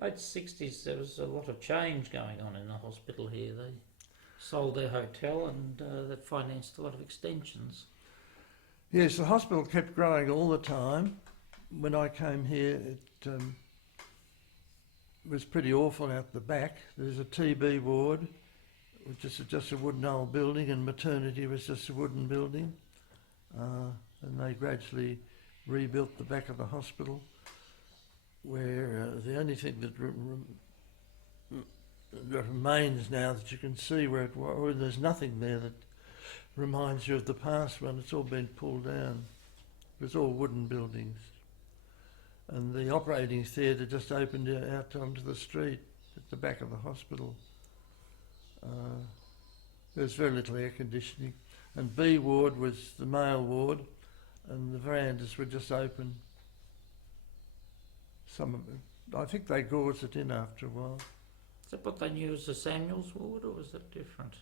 late 60s, there was a lot of change going on in the hospital here. They sold their hotel and that financed a lot of extensions. Yes, the hospital kept growing all the time. When I came here, it was pretty awful out the back. There's a TB ward, which is just a wooden old building, and maternity was just a wooden building. And they gradually rebuilt the back of the hospital, where the only thing that remains now that you can see where it was, there's nothing there that reminds you of the past when it's all been pulled down. It's all wooden buildings. And the operating theatre just opened out onto the street at the back of the hospital. There's very little air conditioning. And B ward was the male ward, and the verandas were just open. Some of it, I think they gauze it in after a while. Is that what they knew as the Samuels ward, or was that different?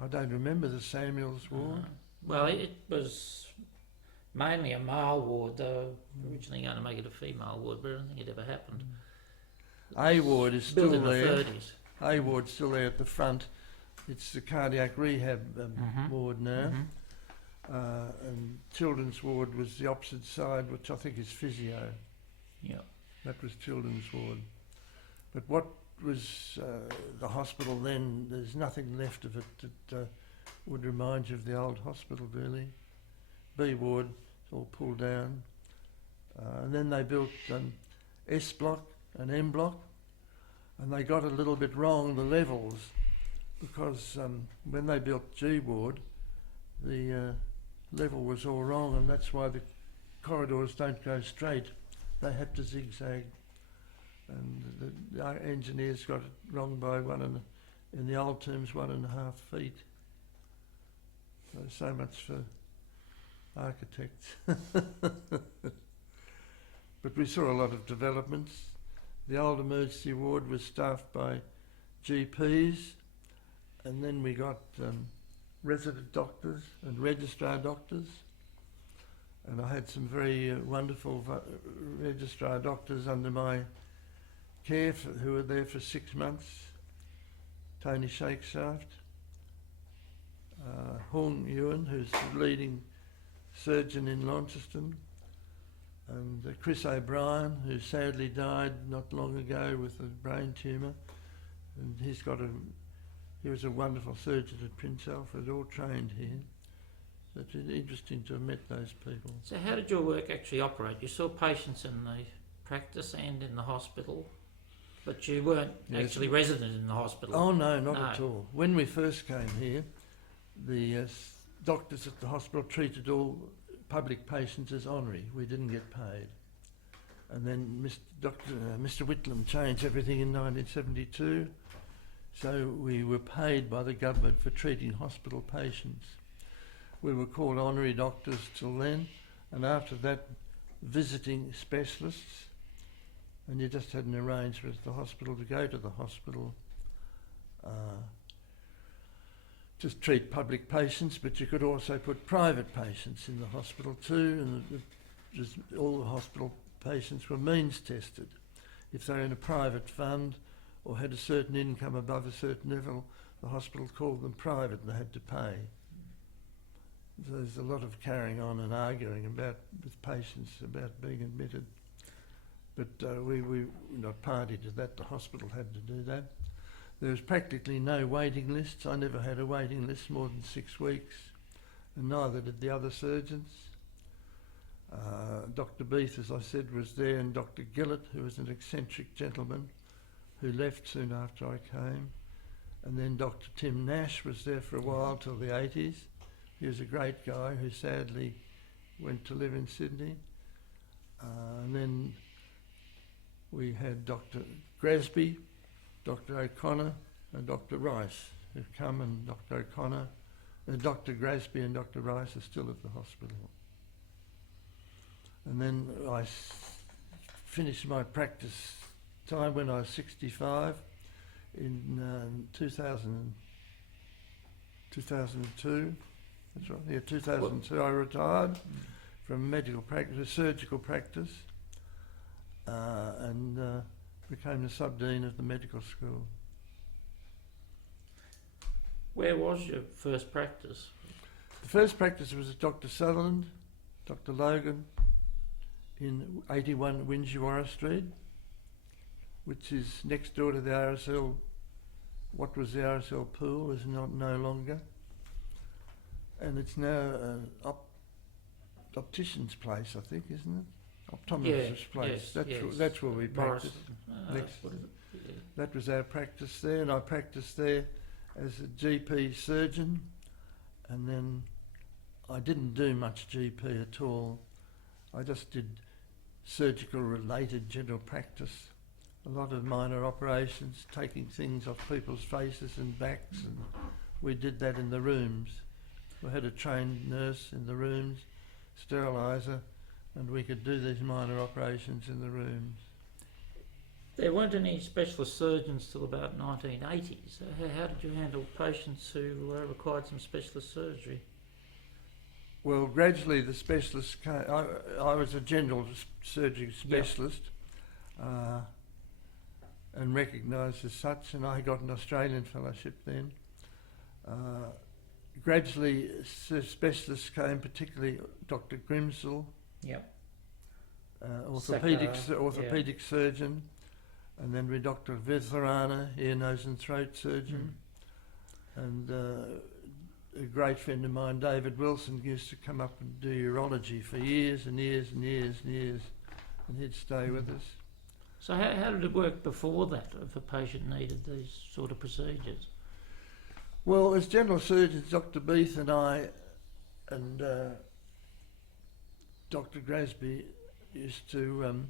I don't remember the Samuels ward. Well, it was mainly a male ward. They were originally going to make it a female ward, but I don't think it ever happened. A ward is still Built in there. the 30s. A ward's still there at the front. It's the cardiac rehab ward now. And children's ward was the opposite side, which I think is physio. Yeah. That was children's ward. But what was the hospital then, there's nothing left of it that would remind you of the old hospital, really. B ward, it's all pulled down. And then they built S block and M block, and they got a little bit wrong, the levels, because when they built G ward, the level was all wrong, and that's why the corridors don't go straight. They had to zigzag. And the engineers got it wrong by in the old terms, 1.5 feet. So much for architects. But we saw a lot of developments. The old emergency ward was staffed by GPs, and then we got resident doctors and registrar doctors. And I had some very wonderful registrar doctors under my care who were there for 6 months. Tony Shakeshaft, Hung Ewan, who's the leading surgeon in Launceston, and Chris O'Brien, who sadly died not long ago with a brain tumour. And he was a wonderful surgeon at Prince Alfred, all trained here. So it's interesting to have met those people. So how did your work actually operate? You saw patients in the practice and in the hospital, but you weren't actually resident in the hospital. Oh no, not at all. When we first came here, the doctors at the hospital treated all public patients as honorary. We didn't get paid. And then Mr. Whitlam changed everything in 1972, so we were paid by the government for treating hospital patients. We were called honorary doctors till then, and after that, visiting specialists. And you just had an arrangement at the hospital to go to the hospital to treat public patients, but you could also put private patients in the hospital too, and all the hospital patients were means tested. If they're in a private fund or had a certain income above a certain level, the hospital called them private and they had to pay. So there's a lot of carrying on and arguing with patients about being admitted. But we not party to that, the hospital had to do that. There was practically no waiting lists. I never had a waiting list more than 6 weeks, and neither did the other surgeons. Dr. Beath, as I said, was there, and Dr. Gillett, who was an eccentric gentleman who left soon after I came. And then Dr. Tim Nash was there for a while till the 80s. He was a great guy who sadly went to live in Sydney. And then we had Dr. Grasby, Dr. O'Connor and Dr. Rice who've come, and Dr. O'Connor, Dr. Grasby and Dr. Rice are still at the hospital. And then I finished my practice time when I was 65 in 2002. That's right, yeah, 2002 I retired from medical practice, surgical practice, and became the sub-dean of the medical school. Where was your first practice? The first practice was at Dr. Sutherland, Dr. Logan, in 81 Windsor Street, which is next door to the RSL. What was the RSL pool is no longer, and it's now an optician's place, I think, isn't it? Optometrist's place. That's where we practiced. That was our practice there, and I practiced there as a GP surgeon, and then I didn't do much GP at all. I just did surgical related general practice, a lot of minor operations, taking things off people's faces and backs, and we did that in the rooms. We had a trained nurse in the rooms, steriliser, and we could do these minor operations in the rooms. There weren't any specialist surgeons till about 1980, so how did you handle patients who required some specialist surgery? Well, gradually the specialists came. I was a general surgery specialist, and recognised as such, and I got an Australian fellowship then. Gradually specialists came, particularly Dr. Grimsell, orthopaedic surgeon, and then we Dr. Vetharana, ear, nose and throat surgeon, and a great friend of mine, David Wilson, used to come up and do urology for years and years and years and years, and he'd stay with us. So how did it work before that if a patient needed these sort of procedures? Well, as general surgeons, Dr. Beath and I and Dr. Grasby used to,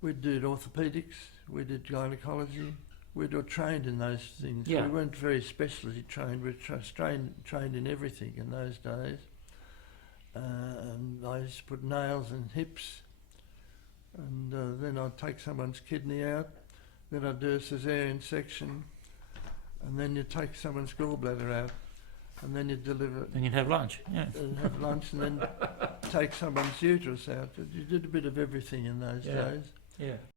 we'd do orthopaedics, we did gynaecology, we were trained in those things. Yeah. We weren't very specially trained, we were trained in everything in those days. And I used to put nails in hips, and then I'd take someone's kidney out, then I'd do a caesarean section, and then you'd take someone's gallbladder out, and then you'd deliver. Then you'd have lunch, And have lunch, and then take someone's uterus out. You did a bit of everything in those days. Yeah.